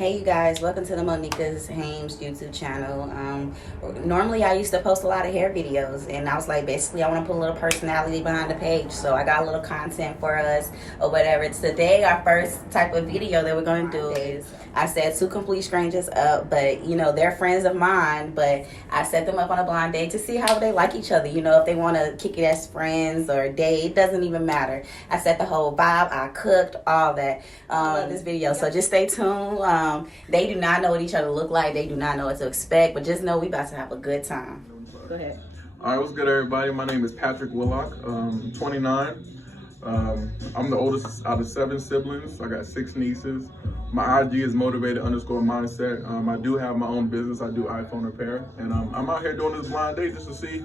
Hey you guys, welcome to the Monica's Hames YouTube channel. Normally I used to post a lot of hair videos, and I was like, basically I want to put a little personality behind the page, so I got a little content for us or whatever. Today our first type of video that we're going to do is, I set two complete strangers up, but you know, they're friends of mine, but I set them up on a blind date to see how they like each other, you know, if they want to kick it as friends or date, it doesn't even matter. I set the whole vibe, I cooked, all that. This video, so just stay tuned. They do not know what each other look like. They do not know what to expect, but just know we about to have a good time. Go ahead. All right, what's good, everybody? My name is Patrick Willock. I'm 29. I'm the oldest out of 7 siblings. I got 6 nieces. My IG is motivated_mindset. I do have my own business. I do iPhone repair, and I'm out here doing this blind date just to see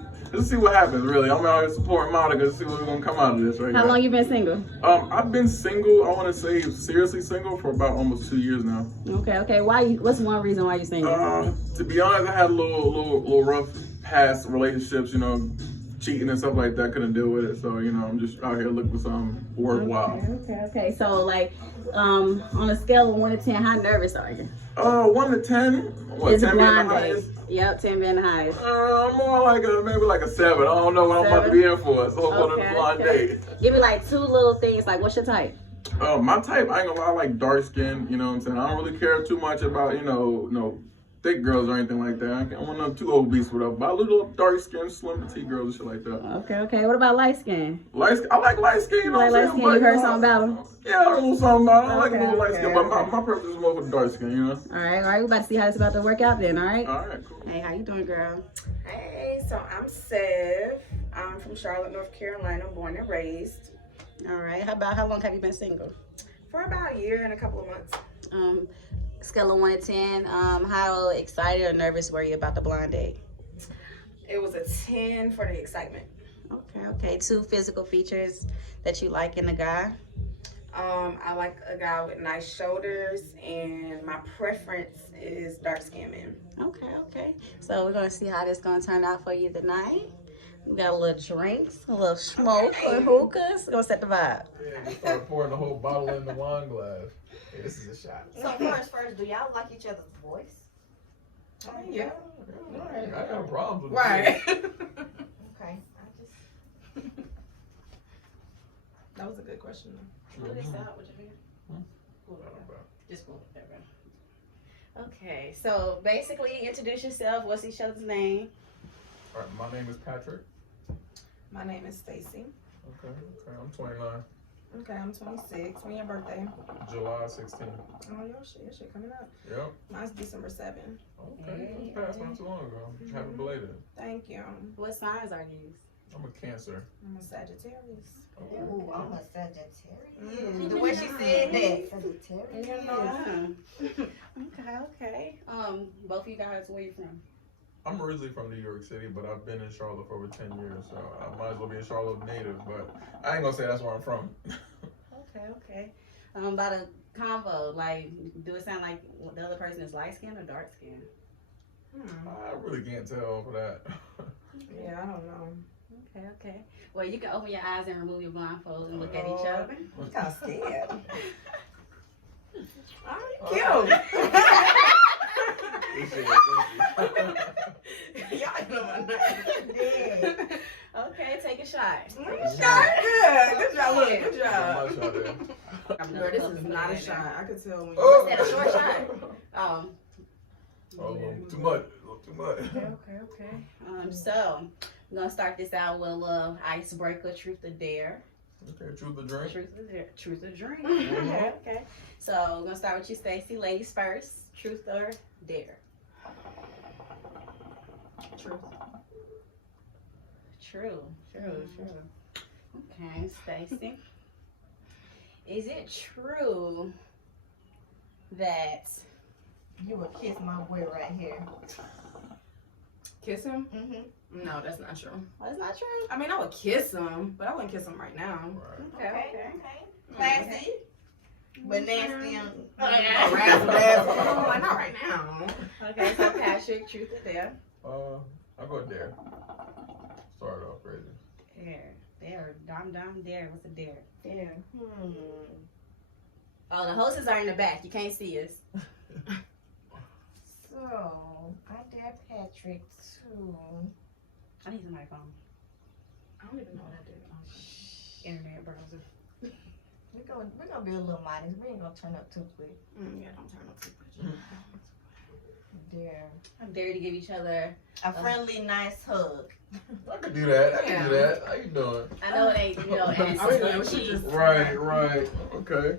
what happens. Really, I'm out here supporting Monica to see what's gonna come out of this. Right? How long you been single? I've been single. I want to say seriously single for about almost 2 years now. Okay. What's one reason why you single? To be honest, I had a little rough past relationships. You know, cheating and stuff like that, couldn't deal with it, so you know, I'm just out here looking for something worthwhile. Okay. So like, on a scale of 1 to 10, how nervous are you? 1 to 10. What, 10 being the highest? Yep, 10 being the highest. I'm more like maybe like a 7. I don't know what I'm about to be in for. So for the blind date. Give me like 2 little things. Like, what's your type? My type, I ain't gonna lie, I like dark skin. You know what I'm saying? I don't really care too much about thick girls or anything like that. I don't want no too obese or whatever, but a little dark skin, slim petite girls and shit like that. Okay. What about light skin? I like light skin, you know what I'm saying? You heard something about them? Yeah, I heard a little something about them. I like a little light skin, but my preference is more for dark skin, you know? All right, we're about to see how it's about to work out then, all right? All right, cool. Hey, how you doing, girl? Hey, so I'm Sev. I'm from Charlotte, North Carolina, born and raised. All right, how long have you been single? For about a year and a couple of months. Scale of 1 to 10, how excited or nervous were you about the blind date? It was a 10 for the excitement. Okay. 2 physical features that you like in a guy? I like a guy with nice shoulders, and my preference is dark skinned men. Okay. So we're gonna see how this gonna turn out for you tonight. We got a little drinks, a little smoke, or hookahs. Gonna set the vibe. Yeah, you start pouring the whole bottle in the wine glass. Hey, this is a shot. So first, do y'all like each other's voice? I mean, yeah. I got problems with Right. Okay. That was a good question. Just go there, bro. Okay, so basically introduce yourself. What's each other's name? All right, my name is Patrick. My name is Stacy. Okay, I'm 29. Okay, I'm 26. When your birthday? July 16th. Oh, your shit coming up. Yep. Mine's December 7th. Okay, it passed not too long ago. Happy belated. Thank you. What signs are you? I'm a Cancer. I'm a Sagittarius. Okay. Ooh, I'm a Sagittarius. The way she said that. Sagittarius. Okay. Both of you guys, where you from? I'm originally from New York City, but I've been in Charlotte for over 10 years, so I might as well be a Charlotte native, but I ain't gonna say that's where I'm from. Okay. About a convo, like, do it sound like the other person is light skin or dark skin? I really can't tell for that. Yeah, I don't know. Okay. Well, you can open your eyes and remove your blindfold and look at each other. I'm kind of scared. Cute. Okay, take a shot. Good job. Look, good job. Girl, This is not a shot. I could tell when you. Oh. Is that a short shot? Too much. Okay. So we're gonna start this out with a little icebreaker, truth or dare. Okay, truth or drink? Truth or drink. Mhm. Okay. So we're gonna start with you, Stacy. Ladies first. Truth or dare? Truth. True. Okay, Stacy. Is it true that You would kiss my boy right here. Kiss him? Mm-hmm. No, that's not true. that's not true? I mean, I would kiss him, but I wouldn't kiss him right now. Right. Okay. Classy. But nasty and Like, not right now. Okay, so Patrick, truth or dare? I'll go dare. Start off crazy. Dare. Dom, dare. What's a dare? Dare. Oh, the hostess are in the back. You can't see us. So, I dare Patrick too. I need somebody's phone. I don't even know what I did. Internet browser. We're gonna be a little modest. We ain't gonna turn up too quick. Yeah, don't turn up too much. Dare. I dare to give each other. A friendly, nice hug. I could do that. I can do that. How you doing? I know it ain't, and Oh, yeah, we it's should just- Right. Okay.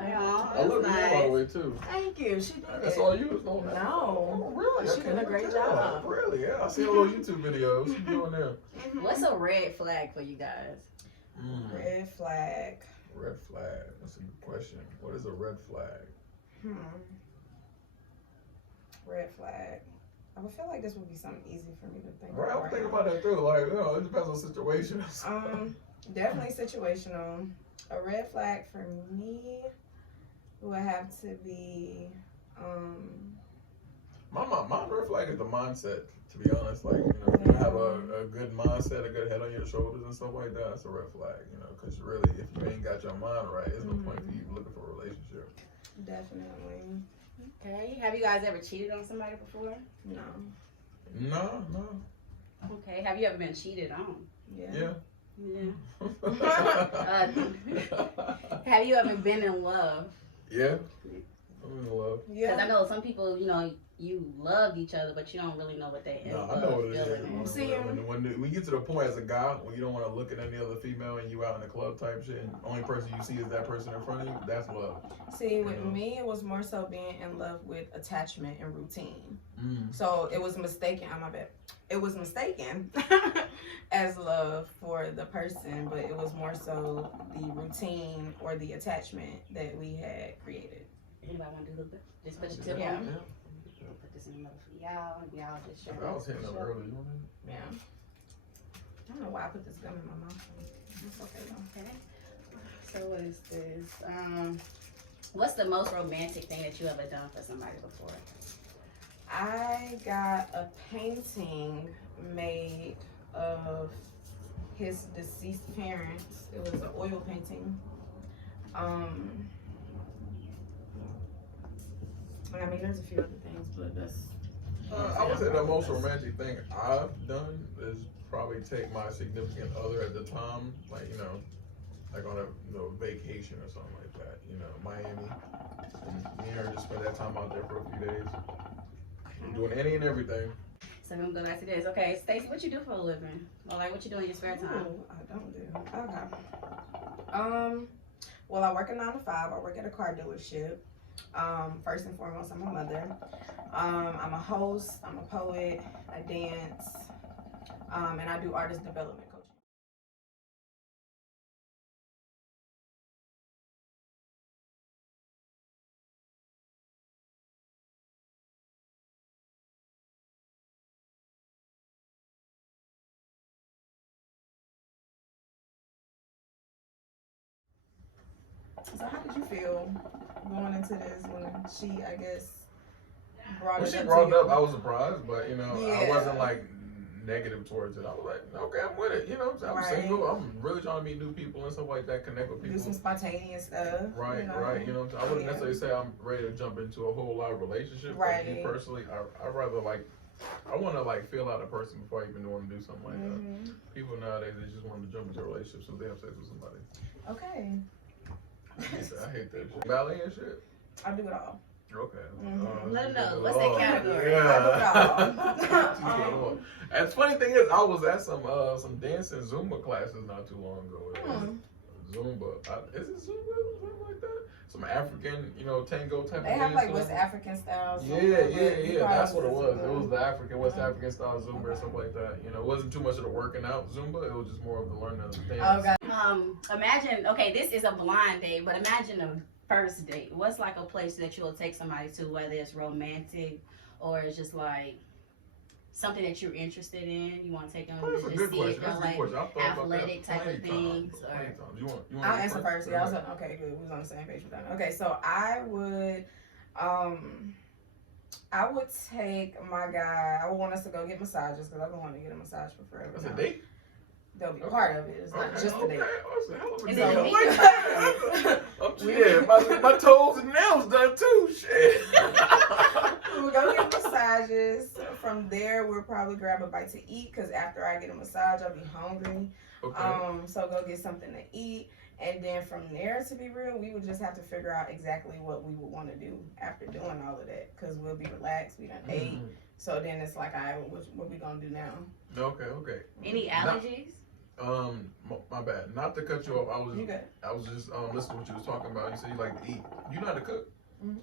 Yeah, I love you that's all the nice. way too. Thank you. She did That's it. all you. No. No. Really? She did a great job. Really? Yeah. I see a little YouTube videos. You doing them? What's a red flag for you guys? Red flag? Red flag. That's a good question. What is a red flag? Red flag. I would feel like this would be something easy for me to think Right. of. I'm thinking about that too. Like, it depends on situations. Definitely situational. A red flag for me would have to be My red flag is the mindset. To be honest, like, you have a good mindset, a good head on your shoulders and stuff like that. That's a red flag. Because really, if you ain't got your mind right, there's no point for you looking for a relationship. definitely. Okay. Have you guys ever cheated on somebody before? No. No. Okay. Have you ever been cheated on? Yeah. Yeah. Have you ever been in love? Yeah. I'm in love. Because I know some people, you loved each other, but you don't really know what they No, I know what it feeling is. is. See, When we get to the point as a guy when you don't want to look at any other female and you out in the club type shit, and the only person you see is that person in front of you, that's love. See, with me, it was more so being in love with attachment and routine. Mm. So it was mistaken. My bad. It was mistaken as love for the person, but it was more so the routine or the attachment that we had created. Anybody want to do this special tip? Yeah. Put this in the middle for y'all. Y'all just share. I was hitting up early. You know what Yeah. I don't know why I put this gum in my mouth. It's okay though. Okay. So what is this? What's the most romantic thing that you ever done for somebody before? I got a painting made of his deceased parents. It was an oil painting. I mean, there's a few other things, but that's. I would say the most romantic thing I've done is probably take my significant other at the time, like on a vacation or something like that. Miami. And me and her just spent that time out there for a few days, doing any and everything. So we're gonna go back to this. Okay, Stacey, what you do for a living? Or like what you do in your spare time? Ooh, I don't do. Okay. Well, I work a 9 to 5. I work at a car dealership. First and foremost, I'm a mother. I'm a host. I'm a poet. I dance. And I do artist development coaching. So how did you feel going into this when she, I guess, brought When it she up brought to it you? up, I was surprised, but I Yeah. wasn't like negative towards it. I was like, okay, I'm with it. I'm Right. single. I'm really trying to meet new people and stuff like that, connect with Do people. some spontaneous stuff. Right. I wouldn't Yeah. necessarily say I'm ready to jump into a whole lot of relationship. Right. But me personally, I rather I want to feel out a person before I even want to do something like that. People nowadays, they just want to jump into a relationship so they have sex with somebody. Okay. I hate that shit. Ballet and shit. I do it all. Okay. Let them know. What's that category? Yeah. And the funny thing is, I was at some dancing Zumba classes not too long ago. Zumba. Is it Zumba or something like that? Some African, tango type They of have dance. West African styles. Yeah. That's what it was. It was the West African style Zumba or something like that. It wasn't too much of the working out Zumba. It was just more of the learning of the dance. Okay. Imagine, okay, this is a blind date, but imagine a first date. What's like a place that you'll take somebody to, whether it's romantic or it's just like something that you're interested in? You want to take them That's a to good see question. it, That's a like good question. I've thought about that athletic type of plenty things. times. Or Plenty times. You want I'll to answer first. Yeah, I was like, okay, good. We was on the same page with that. Okay, so I would take my guy. I would want us to go get massages because I've been wanting to get a massage for forever. That's a now. date? They'll be part of it. It's not just a date. That's a hell of a And deal. then Yeah, my toes and nails done too. Shit. We'll go get massages. From there, we'll probably grab a bite to eat because after I get a massage, I'll be hungry. Okay. So go get something to eat. And then from there, to be real, we would just have to figure out exactly what we would want to do after doing all of that because we'll be relaxed. We done ate. So then it's like, all right, what we going to do now? Okay. Any allergies? My bad. Not to cut you off. You good? I was just listening to what you was talking about. You said you like to eat. You know how to cook? Mhm.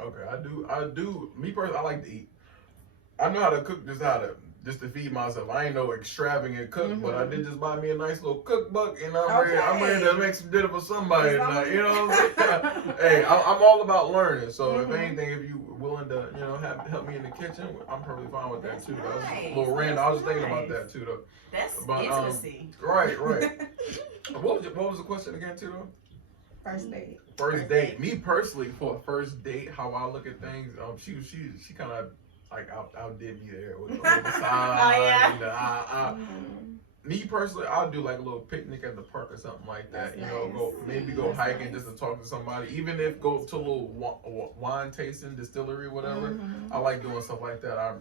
Okay, I do. Me personally, I like to eat. I know how to cook, just to feed myself. I ain't no extravagant cook, but I did just buy me a nice little cookbook, and I'm ready to make some dinner for somebody tonight. You know what I'm saying? Hey, I'm all about learning. So if anything, if you willing to, help me in the kitchen, I'm perfectly fine with that too. That was a little random. I was just thinking about that too, though. That's intimacy. Right. What was the question again, too, though? First date. First date. Me personally, for a first date, how I look at things, she kind of like outdid me there with the side. Me personally, I'll do like a little picnic at the park or something like that. That's Go hiking just to talk to somebody. Even if go to a little wine tasting distillery, whatever. I like doing stuff like that. I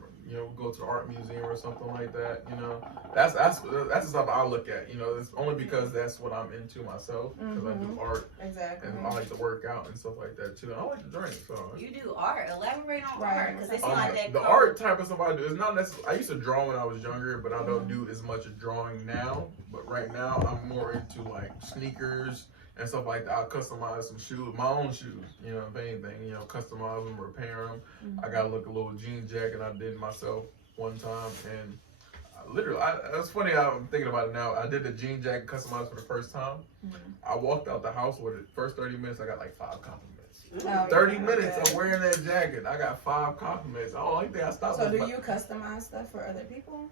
go to the art museum or something like that. That's the stuff I look at. It's only because that's what I'm into myself. Because I do art. Exactly. And I like to work out and stuff like that too. And I like to drink. So You do art. Elaborate on art because it's not that. The art type of stuff I do is not necessarily. I used to draw when I was younger, but I don't do as much drawing now. But right now, I'm more into like sneakers and stuff like that. I customize some shoes, my own shoes. If anything, customize them, repair them. I got a little jean jacket I did myself one time, and it's funny. I'm thinking about it now. I did the jean jacket customized for the first time. I walked out the house with it. First 30 minutes, I got like 5 compliments. 30 minutes of wearing that jacket, I got 5 compliments. I don't think I stopped. So do you customize stuff for other people?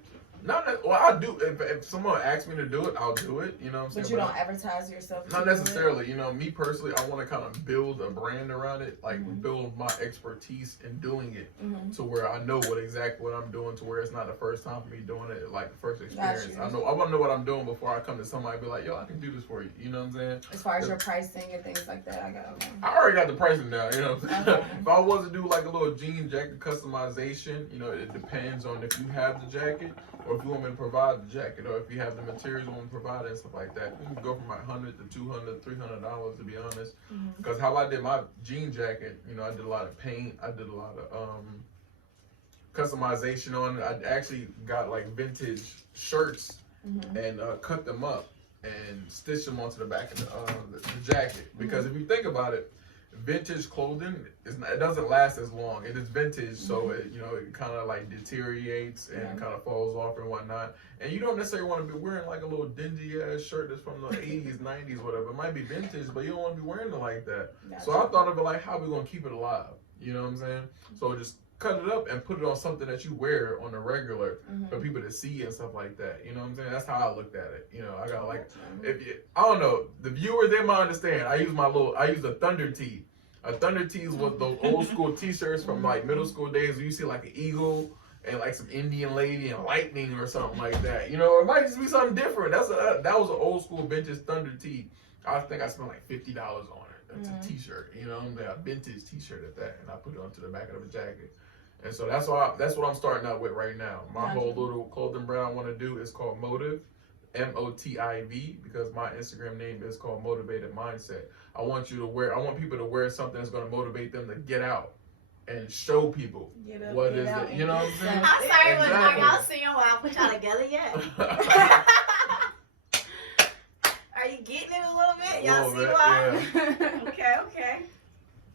I do. If someone asks me to do it, I'll do it. You know what I'm saying? But you don't advertise yourself. Not necessarily. Me personally, I want to kind of build a brand around it, like build my expertise in doing it, to where I know exactly what I'm doing, to where it's not the first time for me doing it, like the first experience. I want to know what I'm doing before I come to somebody and be like, yo, I can do this for you. You know what I'm saying? As far as your pricing and things like that, I already got the pricing down. You know what I'm saying? If I was to do like a little jean jacket customization, it depends on if you have the jacket, or if you want me to provide the jacket, or if you have the materials you want me to provide and stuff like that. You can go from like $100 to $200, $300 to be honest. Because how I did my jean jacket, I did a lot of paint, I did a lot of customization on it. I actually got like vintage shirts and cut them up and stitched them onto the back of the jacket. Because if you think about it, vintage clothing it doesn't last as long. It is vintage, so it kind of like deteriorates and kind of falls off and whatnot. And you don't necessarily want to be wearing like a little dingy ass shirt that's from the 80s, 90s, whatever. It might be vintage, but you don't want to be wearing it like that. So I thought of it like, how we gonna keep it alive? You know what I'm saying? So just cut it up and put it on something that you wear on a regular for people to see and stuff like that. You know what I'm saying? That's how I looked at it. I got like, I don't know, the viewers, they might understand. I use a Thunder tee. A Thunder tees was those old school t-shirts from like middle school days where you see like an eagle and like some Indian lady and lightning or something like that. It might just be something different. That was an old school vintage Thunder tee. I think I spent like $50 on it. It's a t-shirt, a vintage t-shirt at that, and I put it onto the back of the jacket. And so that's what I'm starting out with right now. My whole little clothing brand I want to do is called Motive, MOTIV, because my Instagram name is called Motivated Mindset. I want people to wear something that's going to motivate them to get out and show people what is it. You know what I'm saying? I'm sorry, but are y'all seeing why I put y'all together yet? Are you getting it a little bit? Y'all see why? Yeah. Okay.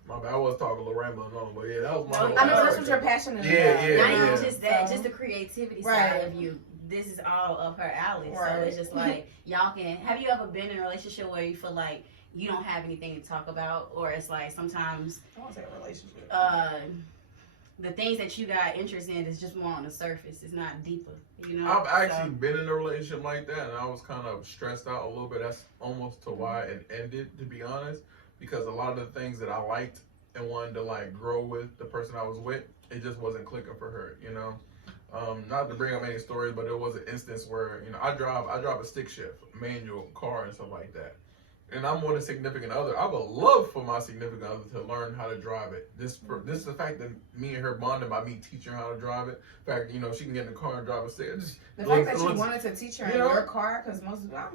My bad, I was talking a little rambling on, but yeah, that was my whole that's what you're passionate about. Not even just that, just the creativity side of you. This is all up her alley. So it's just like, y'all can, have you ever been in a relationship where you feel like you don't have anything to talk about? Or it's like sometimes I won't say a relationship. The things that you got interest in is just more on the surface. It's not deeper, I've actually been in a relationship like that, and I was kind of stressed out a little bit. That's almost to why it ended, to be honest, because a lot of the things that I liked and wanted to like grow with the person I was with, it just wasn't clicking for her, Not to bring up any stories, but there was an instance where I drive a stick shift, manual car and stuff like that. and I'm with a significant other, I would love for my significant other to learn how to drive it. This is the fact that me and her bonded by me teaching her how to drive it. In fact, she can get in the car and drive a stick. The fact that you wanted to teach her in your car, because most of that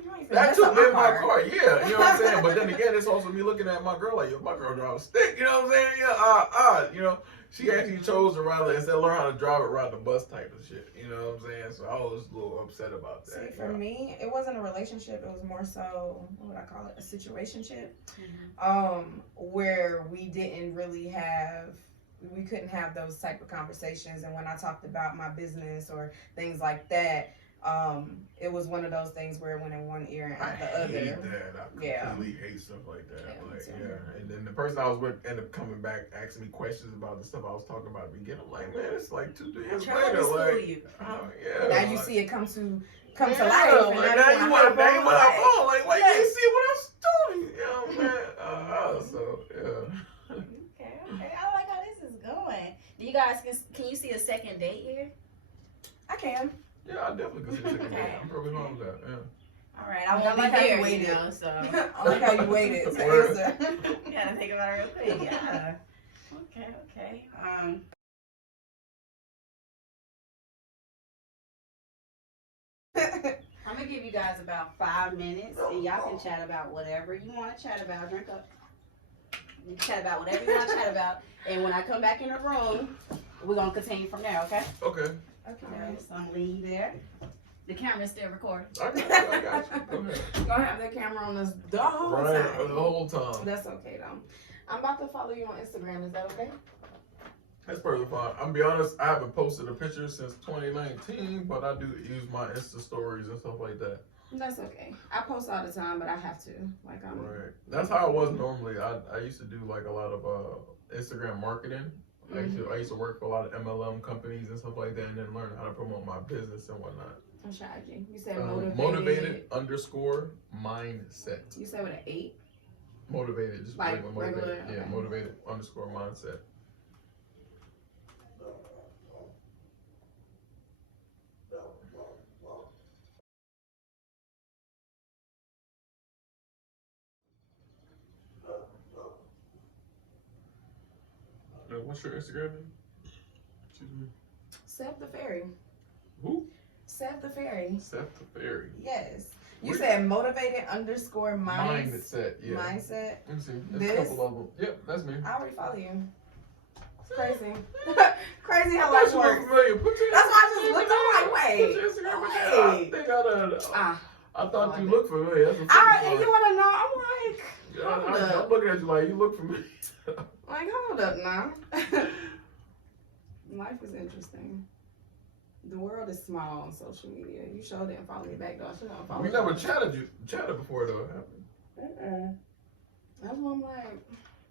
took me in my car, yeah. You know what I'm saying? But then again, it's also me looking at my girl like, yo, my girl drives a stick. You know what I'm saying? Yeah, she actually chose to rather, instead of learn how to drive it, ride the bus type of shit. You know what I'm saying? So I was a little upset about that. See, for me, it wasn't a relationship. It was more so, what would I call it? A situationship. Where we didn't really we couldn't have those type of conversations. And when I talked about my business or things like that, it was one of those things where it went in one ear and out the other. I hate that. I completely hate stuff like that. And then the person I was with ended up coming back asking me questions about the stuff I was talking about at the beginning. I'm like, man, it's like 2 years later. Now you see it come to life. And now you want to bang with our phone. Like, why you didn't see what I was doing? You know, man. So, yeah. Okay. I like how this is going. Do you guys, can you see a second date here? I can. Yeah, I definitely can see a second date. I'm probably home with that, yeah. All right, I won't be here, you know, so. I like how you waited to answer. You gotta think about it real quick, yeah. Okay. I'm gonna give you guys about 5 minutes, and y'all can chat about whatever you want to chat about. Drink up. You can chat about whatever you want to chat about, and when I come back in the room, we're gonna continue from there, okay? Okay. Okay. So I'm leaving you there. The camera's still recording. I got you. Go ahead. You're gonna have the camera on us the whole time. The whole time. That's okay though. I'm about to follow you on Instagram. Is that okay? That's perfectly fine. I'm gonna be honest, I haven't posted a picture since 2019, but I do use my Insta stories and stuff like that. That's okay. I post all the time, but I have to. Right. That's how it was normally. I used to do like a lot of Instagram marketing. I used to work for a lot of MLM companies and stuff like that, and then learn how to promote my business and whatnot. I'm shagging. You said motivated _ mindset. You said with an 8? Motivated, just like motivated. Regular, yeah, okay. motivated _ mindset. What's your Instagram name? Excuse me. Seth the Fairy. Who? Seth the Fairy. Seth the Fairy. Yes. You said motivated _ mindset. Yeah. Mindset. Let me see. There's a couple of them. Yep, that's me. I already follow you. It's crazy. Crazy how That's life works. familiar. That's why I just looked. I'm like, wait. Put your Instagram I think I thought you looked familiar. That's the and you want to know? I'm like, I'm looking at you like you look familiar. Like, hold up now. Life is interesting. The world is small on social media. You sure didn't follow me back though. I should have followed We you. never chatted before though. That's what I'm like.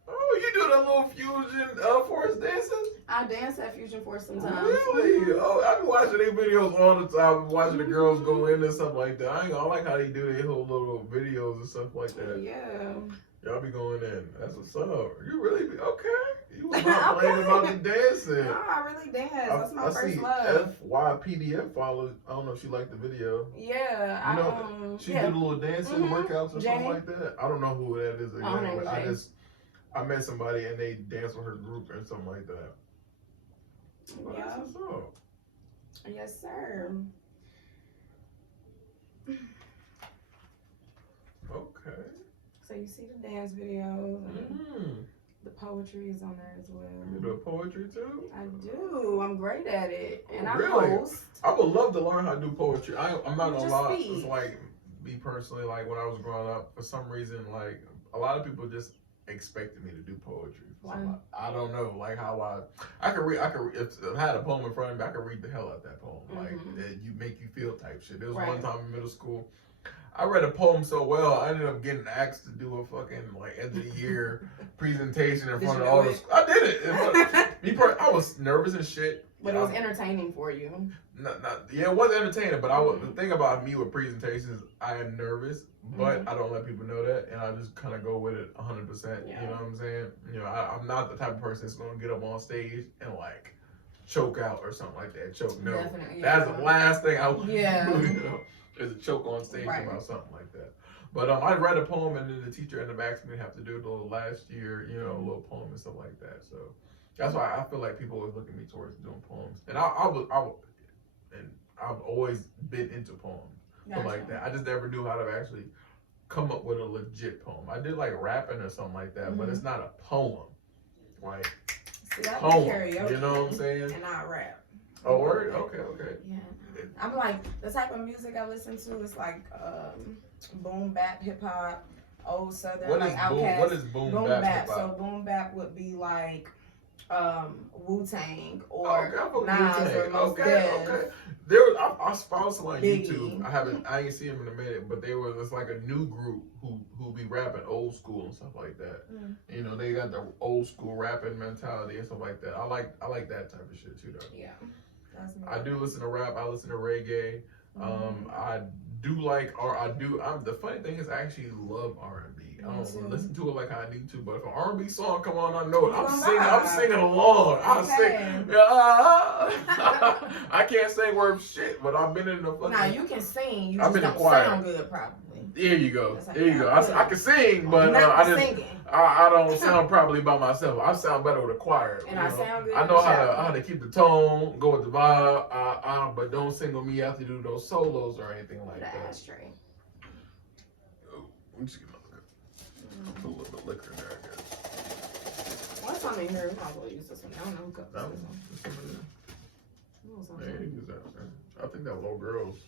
Oh, you do that little fusion forest dancing? I dance at Fusion Force sometimes. Really? Oh, I be watching their videos all the time. Watching the girls go in and stuff like that. I like how they do their whole little videos and stuff like that. Yeah. Y'all be going in. That's what's up. You really be okay. You was not playing about the dancing. No, I really dance. That's my first love. FYPDF follows. I don't know if she liked the video. Yeah. She did a little dancing workouts or something like that. I don't know who that is. Anyway, I met somebody and they danced with her group or something like that. Well, Yeah. that's what's up. Yes, sir. Okay. So you see the dance videos and the poetry is on there as well. You do poetry too? I do. I'm great at it. And I Really? host. I would love to learn how to do poetry. I'm not gonna Just lie. speak. It's like me personally, like when I was growing up, for some reason, like a lot of people just expected me to do poetry. Wow. I don't know, like how I could read. If I had a poem in front of me, I could read the hell out that poem. Like you make you feel type shit. There was one time in middle school, I read a poem so well, I ended up getting asked to do a fucking like end of the year presentation in front of all the. I did it. I was nervous and shit. But it was entertaining for you. Yeah, it was entertaining, but the thing about me with presentations, I am nervous, but I don't let people know that, and I just kind of go with it 100%. Yeah. You know what I'm saying? You know, I'm not the type of person that's gonna get up on stage and like choke out or something like that. Choke, no. Definitely, That's the last thing I would Yeah. do, you know, is a choke on stage about something like that. But I read a poem, and then the teacher ended up asking me to have to do it a little last year, you know, a little poem and stuff like that. So that's why I feel like people always look at me towards doing poems, and I've always been into poems, but like that, I just never knew how to actually come up with a legit poem. I did like rapping or something like that, but it's not a poem, like See, I do poem. karaoke, You know what I'm saying? and I rap. Oh, word? Okay. Yeah. I'm like, the type of music I listen to is like boom bap, hip hop, old southern, What like is Outkast. What is boom bap? bap. Hip-hop? So boom bap would be like Wu-Tang or Okay, Nas or Mos okay. Def. There was I found someone on Biggie. YouTube. I ain't seen him in a minute, but they were just like a new group who be rapping old school and stuff like that. You know, they got the old school rapping mentality and stuff like that. I like that type of shit too though. Yeah. That's me. I do listen to rap. I listen to reggae. I do like, the funny thing is I actually love R&B. I don't listen to it like I need to, but if an R&B song come on, I know it. I'm singing along. I sing. I can't sing worth shit, but I've been in the fucking. Now you can sing. You I've just been in don't choir. sound good, probably. There you go. That's like There you go. that. I can sing, but I don't sound properly by myself. I sound better with a choir. And I sound good. I know how to keep the tone, go with the vibe, but don't single me out to do those solos or anything like that. Ashtray. I'm just gonna put a little bit of liquor in there, I guess. What's on in here? I'll go use this one. I don't know who cut That this one? one. Yeah, you use that. I think that little girl's.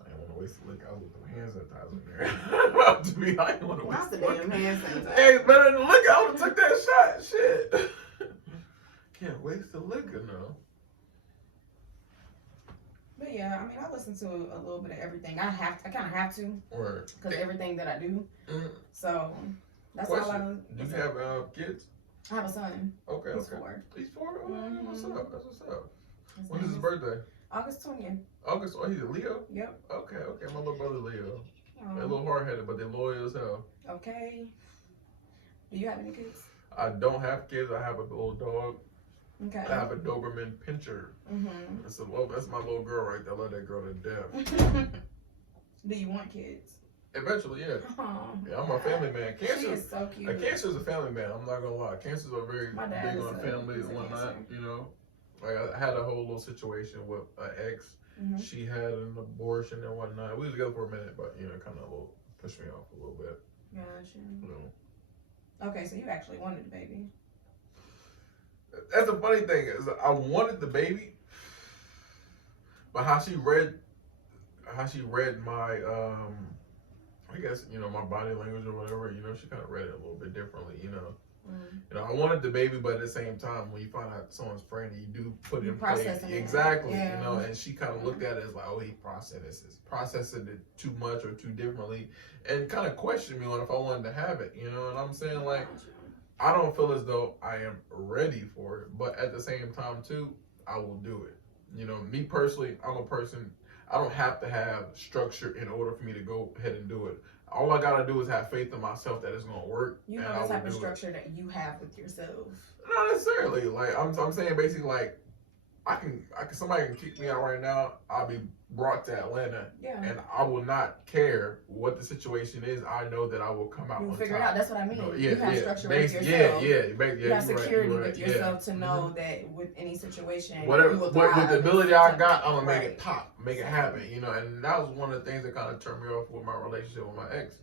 I didn't want to waste the liquor. I was with the hand sanitizer in there. To me, I didn't want to waste Not the the liquor. damn hand sanitizer. Hey, it's better than the liquor. I would have took that shot. Shit. Can't waste the liquor, no. But yeah, I mean, I listen to a little bit of everything. I kind of have to, Or because everything that I do. So that's question. all I Do you have kids? I have a son. Okay, He's okay. 4. He's 4? Oh, what's up? That's what's up. His When name is his birthday? August 20th. August. Oh, he's a Leo? Yep. Okay. My little brother Leo. They're a little hard-headed, but they're loyal as hell. Okay. Do you have any kids? I don't have kids. I have a little dog. Okay. I have a Doberman Pinscher. That's my little girl right there. I love that girl to death. Do you want kids? Eventually, yeah. Aww. Yeah, I'm a family man. She is so cute. Cancer is a family man. I'm not gonna lie. Cancers are very My dad big is on family and whatnot. You know, like I had a whole little situation with an ex. She had an abortion and whatnot. We was together for a minute, but you know, kind of pushed me off a little bit. Gotcha. You know. Okay, so you actually wanted the baby. That's the funny thing is I wanted the baby, but how she read my I guess, you know, my body language or whatever, you know, she kind of read it a little bit differently, you know. You know, I wanted the baby, but at the same time, when you find out someone's pregnant, you do put it in place. Exactly, you know, and she kind of looked at it as like, oh, he processing it too much or too differently, and kind of questioned me on if I wanted to have it, you know, and I'm saying, like, I don't feel as though I am ready for it, but at the same time, too, I will do it. You know, me personally, I'm a person, I don't have to have structure in order for me to go ahead and do it. All I gotta do is have faith in myself that it's gonna work. You know the type of structure that you have with yourself. Not necessarily. Like I'm saying, basically, like somebody can kick me out right now. I'll be brought to Atlanta, and I will not care what the situation is. I know that I will come out. You'll figure it out. That's what I mean. You have structure with yourself. You have security with yourself to know that with any situation, whatever, with the ability I got, I'm gonna make it pop, make it happen. You know, and that was one of the things that kind of turned me off with my relationship with my ex.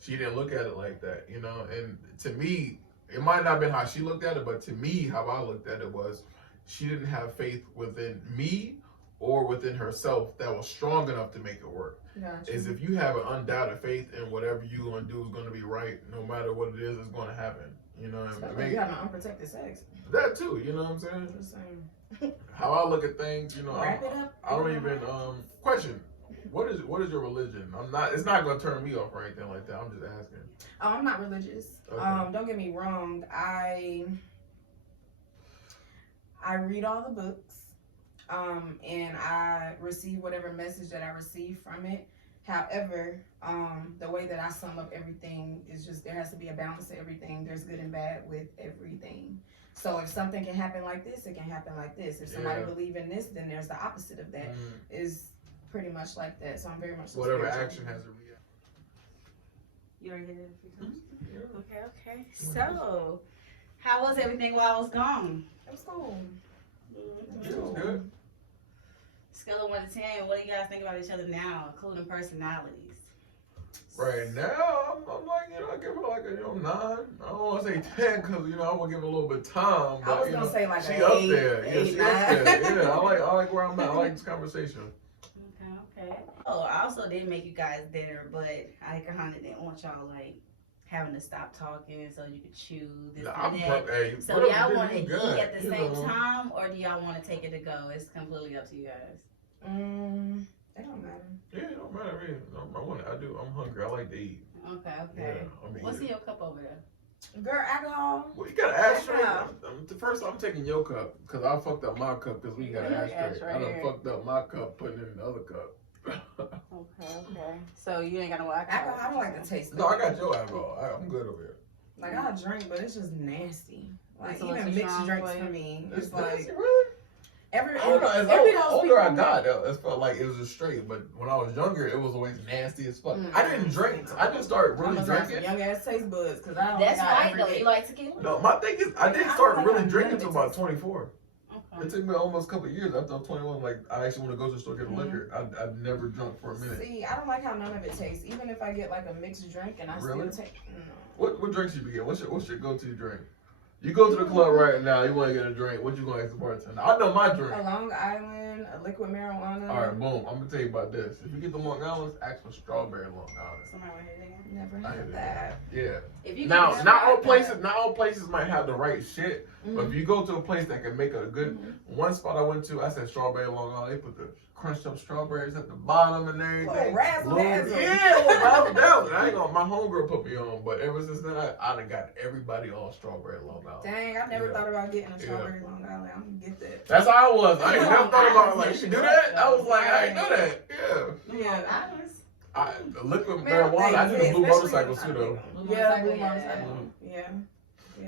She didn't look at it like that, you know. And to me, it might not have been how she looked at it, but to me, how I looked at it was she didn't have faith within me or within herself that was strong enough to make it work. Gotcha. Is if you have an undoubted faith in whatever you're going to do is going to be right, no matter what it is, it's going to happen. You know, and you have an unprotected sex. That too, you know what I'm saying? Just saying. How I look at things, you know, Wrap it up. I don't even question. What is your religion? It's not going to turn me off or anything like that. I'm just asking. Oh, I'm not religious. Okay. Don't get me wrong. I read all the books, and I receive whatever message that I receive from it. However, the way that I sum up everything is just there has to be a balance to everything. There's good and bad with everything. So if something can happen like this, it can happen like this. If somebody believes in this, then there's the opposite of that. Is pretty much like that. So I'm very much so Whatever spiritual. action has a reaction. You already did it a few times? Okay. So, how was everything while I was gone? It was cool. Yeah, it was good. Scale of 1 to 10, what do you guys think about each other now, including personalities? Right now, I'm like, I give her like a 9. I don't want to say 10 because I want to give her a little bit of time. But, I was gonna say like she an up 8, there. 8, She 9. up there. Yeah, I like where I'm at. I like this conversation. Okay. Oh, I also did make you guys dinner, but I kind of didn't want y'all like having to stop talking so you could chew this Nah, and that. hey, So y'all want to eat at the same know. time, or do y'all want to take it to go? It's completely up to you guys. It don't matter. Yeah, it don't matter. I'm hungry. I like to eat. Okay. Yeah, I'm What's in eating. your cup over there? Girl, alcohol. Well, you gotta ask straight. Yeah. First, I'm taking your cup because I fucked up my cup because we gotta ask Ask straight. right I done here. fucked up my cup putting it in the other cup. Okay. So you ain't got no Alcohol, I don't like the taste of No, I it. got your alcohol. I'm good over here. Like, I'll drink, but it's just nasty. Like, It's a little even too mixed strong drinks for for you? me. It's It's like, nasty, really? it I don't know. As those older I people- got, it felt like it was just straight. But when I was younger, it was always nasty as fuck. Mm. I didn't drink. I didn't start really I'm gonna have some drinking. young ass taste buds, because I don't That's got right every though. day. You like tequila? No, my thing is, I didn't I start don't really like drinking none until of it about 24. It Okay. took me almost a couple of years after I was 21. Like, I actually want to go to the store and get a Mhm. liquor. I never drunk for a minute. See, I don't like how none of it tastes. Even if I get like a mixed drink and I Really? still take. What drinks you be getting? What's your go-to drink? You go to the club right now, you want to get a drink. What you going to ask the bartender? I know my drink. A Long Island, a liquid marijuana. All right, boom. I'm going to tell you about this. If you get the Long Islands, ask for strawberry Long Island. Somebody want to hear that? Never I had did that. Yeah. If you Now, get not all strawberry- places might have the right shit. But if you go to a place that can make a good, one spot I went to, I said strawberry Long Island. They put the crunched up strawberries at the bottom and everything. Little razzle-dazzle. Yeah, little razzle-dazzle. I ain't gonna, my homegirl put me on, but ever since then, I done got everybody on strawberry Long Island. Dang, I never Yeah. thought about getting a strawberry Long Island. I'm gonna get that. That's how I was. I ain't Long never thought about Island's like, not you do shit that? like I was like, I that. ain't know that. Yeah. Yeah. Honest. The liquid Man, marijuana, I do the blue especially- motorcycles too, though. Yeah, blue Yeah. motorcycle. Yeah.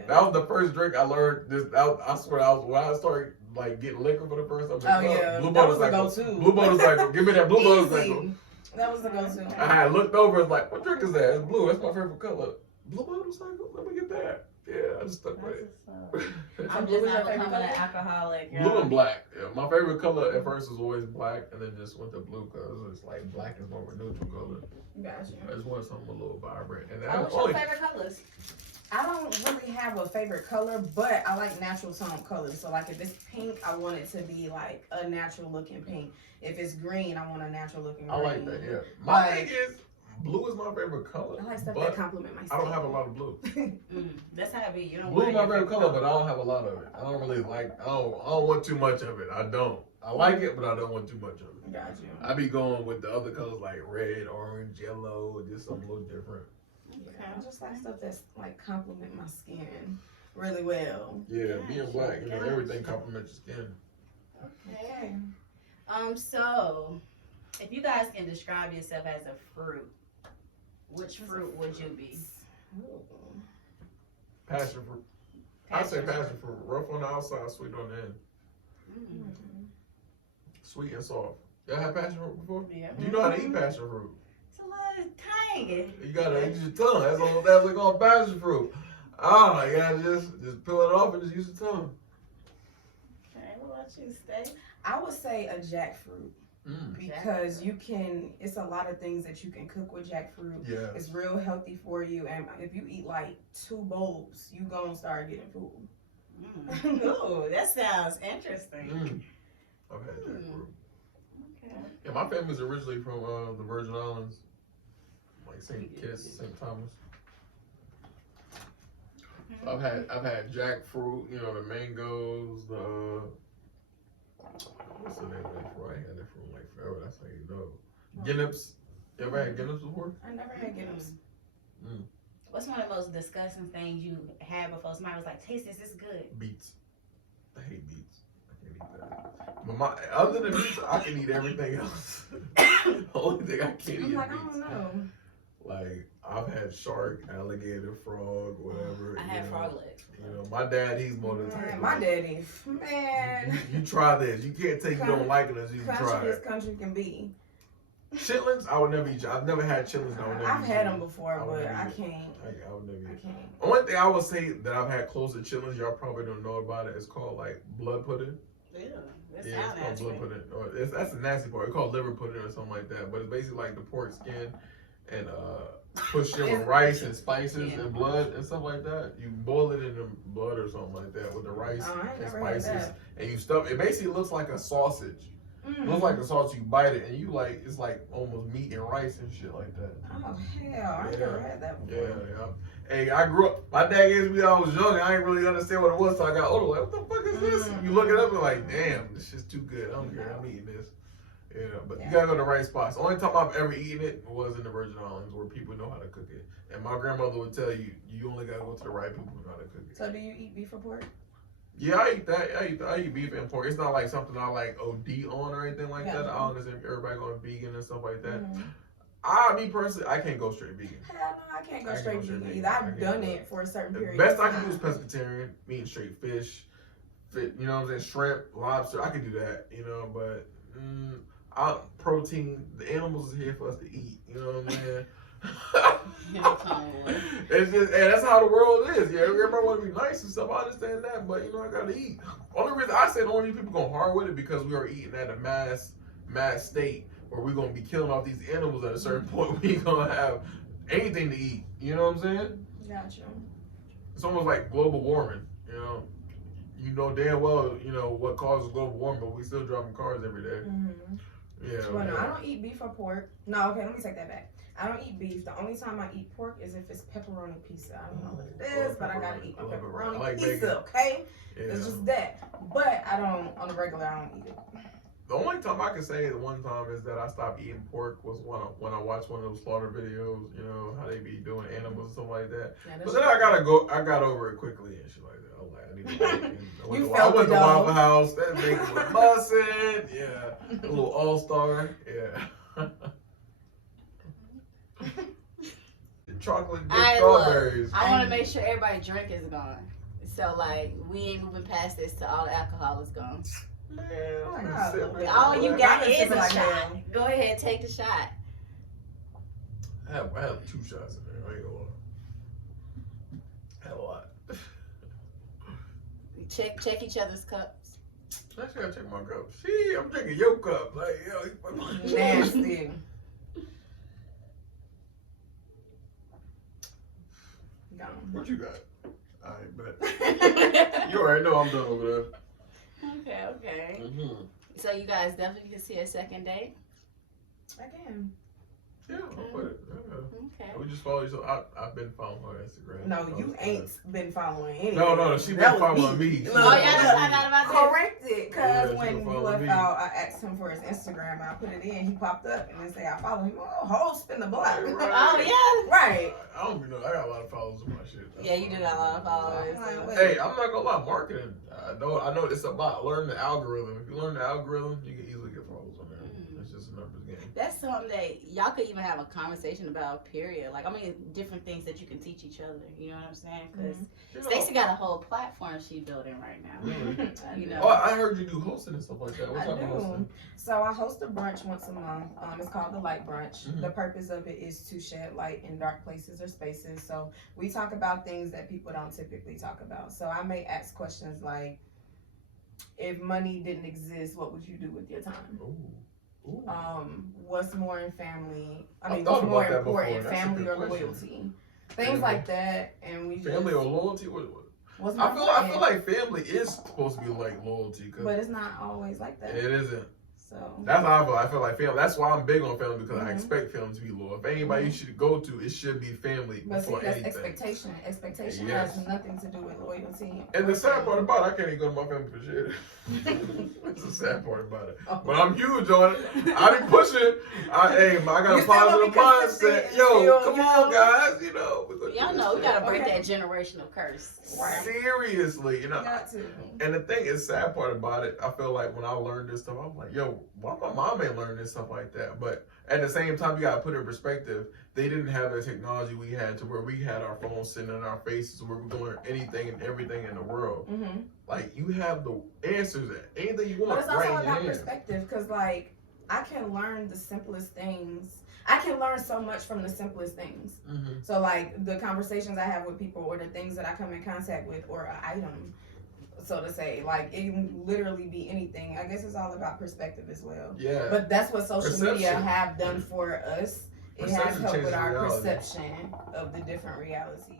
That was the first drink I learned. I swear, when I started like getting liquor for the first time. Oh, yeah. Blue That was the motorcycle. go-to. Blue motorcycle. Give me that blue motorcycle. Easy. That was the go-to. I had looked over. It's like, what drink is that? It's blue. That's my favorite color. Blue motorcycle. Let me get that. Yeah, I just stuck with it. I'm blue just is your not favorite becoming an color? alcoholic. Blue and black. Yeah, my favorite color at first was always black, and then just went to blue because it's like black is more of a neutral color. Gotcha. I just wanted something a little vibrant. And What's your favorite colors? I don't really have a favorite color, but I like natural tone colors. So like if it's pink, I want it to be like a natural looking pink. If it's green, I want a natural looking green. I like that. Yeah. My Like- thing is, blue is my favorite color. I like stuff but that compliment my skin. I don't have a lot of blue. That's how it be. You don't Blue is want my your favorite color, but I don't have a lot of it. I don't really like. I don't want too much of it. I don't. I like it, but I don't want too much of it. Got you. I be going with the other colors like red, orange, yellow, just something a little different. Yeah, I just like stuff that's like compliment my skin really well. Yeah, being black, everything complements your skin. Okay. So, if you guys can describe yourself as a fruit, which fruit would you be? Passion fruit. I say passion fruit. Rough on the outside, sweet on the end. Mm. Sweet and soft. Y'all had passion fruit before? Yeah. Do you know how to eat passion fruit? It's a little tangy. You gotta use your tongue. That's what called passion fruit. Oh, you gotta just peel it off and just use your tongue. Okay, what about you, Stay? I would say a jackfruit because you can. It's a lot of things that you can cook with jackfruit. Yeah. It's real healthy for you, and if you eat like 2 bowls, you gonna start getting full. Ooh, that sounds interesting. I've had jackfruit. Okay. Yeah, my family's originally from the Virgin Islands, like St. Kitts, St. Thomas. So I've had jackfruit, the mangoes, the what's the name of that fruit? I ain't had that fruit like forever. That's how you know. Guineps. You ever had guineps before? I never had guineps. What's one of the most disgusting things you had before somebody was like, taste this, it's good? Beets. I hate beets. I can't eat that. But other than beets, I can eat everything else. The only thing I can't eat I'm is like, I beets. don't know. Like, I've had shark, alligator, frog, whatever. I had frog legs. My dad, he's more than Man, my daddy, man. You try this. You can't take you don't like it unless you try Country it. as country can be. Chitlins, I would never eat. I've never had chitlins. And I would never I've eat had chitlins. them before, but I eat it. can't. I would never I eat. can't. Only thing I would say that I've had close to chitlins, y'all probably don't know about it. It's called like blood pudding. Ew, that Yeah, sound it's called blood nasty. pudding. Or that's the nasty part. It's called liver pudding or something like that. But it's basically like the pork skin and pushed in with rice and spices and blood and stuff like that. You boil it in the blood or something like that with the rice Oh, I ain't and never had spices, that. and you stuff. It basically looks like a sausage. Mm. It looks like a sausage. You bite it and you like it's like almost meat and rice and shit like that. Oh hell, I ain't never had that Yeah, before. yeah. Hey, I grew up. My dad gave me when I was young. And I didn't really understand what it was. So I got older. Like, what the fuck is this? You look it up and like, damn, this shit's too good. I don't care. I'm eating this. Yeah, but you gotta go to the right spots. The only time I've ever eaten it was in the Virgin Islands, where people know how to cook it. And my grandmother would tell you, you only gotta go to the right people who know how to cook it. So do you eat beef or pork? Yeah, I eat that. I eat beef and pork. It's not like something I like OD on or anything like that. I understand everybody going vegan and stuff like that. Me personally, I can't go straight vegan. Hell no, I can't go straight vegan either. I've done it for a certain period. The best I can do is pescatarian, meaning straight fish, you know what I'm saying, shrimp, lobster. I can do that, you know, but protein. The animals is here for us to eat. You know what I'm saying? It's just, and that's how the world is. Yeah, everybody want to be nice and stuff. I understand that, but you know, I gotta eat. Only reason I said the only reason people go hard with it because we are eating at a mass state where we're gonna be killing off these animals at a certain point. We ain't gonna have anything to eat. You know what I'm saying? Gotcha. It's almost like global warming. You know damn well, you know what causes global warming, but we still driving cars every day. Yeah. Well, no, I don't eat beef or pork. No, okay, let me take that back. I don't eat beef. The only time I eat pork is if it's pepperoni pizza. I don't know what it is, but I gotta eat my pepperoni like pizza, bacon. okay? Yeah. It's just that. But I don't, on the regular, I don't eat it. The only time I can say the one time is that I stopped eating pork was when I watched one of those slaughter videos, you know, how they be doing animals and stuff like that. Yeah, But then I got over it quickly and shit like that. I was like, I need to bacon. I went to Waffle House, that bacon was bussin', yeah. A little all-star, yeah. Chocolate dipped strawberries. I want to make sure everybody's drink is gone. So, like, we ain't moving past this till all the alcohol is gone. Man, All you got is a like shot. hell. Go ahead, take the shot. I have 2 shots in there. I ain't gonna lie. I had a lot. Check each other's cups. Actually, I gotta check my cup. See, I'm drinking your cup. Like, yo, you fucking Nasty. Gone. What you got? I bet. You already know I'm done over there. Okay. Mm-hmm. So you guys definitely can see a second date? I can. Yeah, I'll put it. Yeah. Okay. We just follow each other. I've been following her on Instagram. No, you ain't been following anything. No, she been That was following me. Look, Oh, yeah, I found out about this. correct it, cause Yeah, she when been you following left me. out, I asked him for his Instagram. I put it in. He popped up and then say I follow him. Oh, whole spin the block. Right. Oh, yeah. Right. I don't even know. I got a lot of followers on my shit. Yeah, you do got a lot of followers. I'm like, Hey, I'm not gonna lie. Marketing. I know it's about learning the algorithm. If you learn the algorithm, you can easily get followers on there. It's just a numbers game. That's something that y'all could even have a conversation about, period. Like, I mean, different things that you can teach each other. You know what I'm saying? Because You know, Stacey got a whole platform she's building right now. Really? You know. Oh, I heard you do hosting and stuff like that. What I type of do. hosting? So I host a brunch once a month. It's called the Light Brunch. Mhm. The purpose of it is to shed light in dark places or spaces. So we talk about things that people don't typically talk about. So I may ask questions like, if money didn't exist, what would you do with your time? Ooh. What's more in family? I I've mean, thought what's more about that before. important, That's a family good or question. loyalty? Things Family. like that, and we Family just, or loyalty? what's more I feel important? like family is supposed to be like loyalty, cause But it's not always like that. it isn't. So That's how I feel. I feel like family. That's why I'm big on family because I Mhm. expect family to be loyal. If anybody you should go to, it should be family but see, before that's anything. expectation. Expectation Yes. has nothing to do with loyalty. And the sad part about it, I can't even go to my family for shit. That's the sad part about it. Oh. But I'm huge on it. I be pushing. I got You a still gonna positive be consistent mindset. and Yo, still, come you on, know? guys. You know, we're gonna Y'all do know we this gotta break Okay. that generational curse. Right. Seriously, you know. Got to. And the thing is, sad part about it, I feel like when I learned this stuff, I'm like, yo, why my mom ain't learned this stuff like that? But at the same time, you gotta put it in perspective. They didn't have the technology we had to where we had our phones sitting in our faces where we can learn anything and everything in the world. Mm-hmm. Like, you have the answers at anything you But want it's also right in your about hand. perspective, because like I can learn the simplest things. I can learn so much from the simplest things. Mm-hmm. So like the conversations I have with people, or the things that I come in contact with, or an item, so to say, like it can literally be anything. I guess it's all about perspective as well. Yeah. But that's what social media Perception. have done for us. It has Perception helped with changes our reality. perception of the different realities.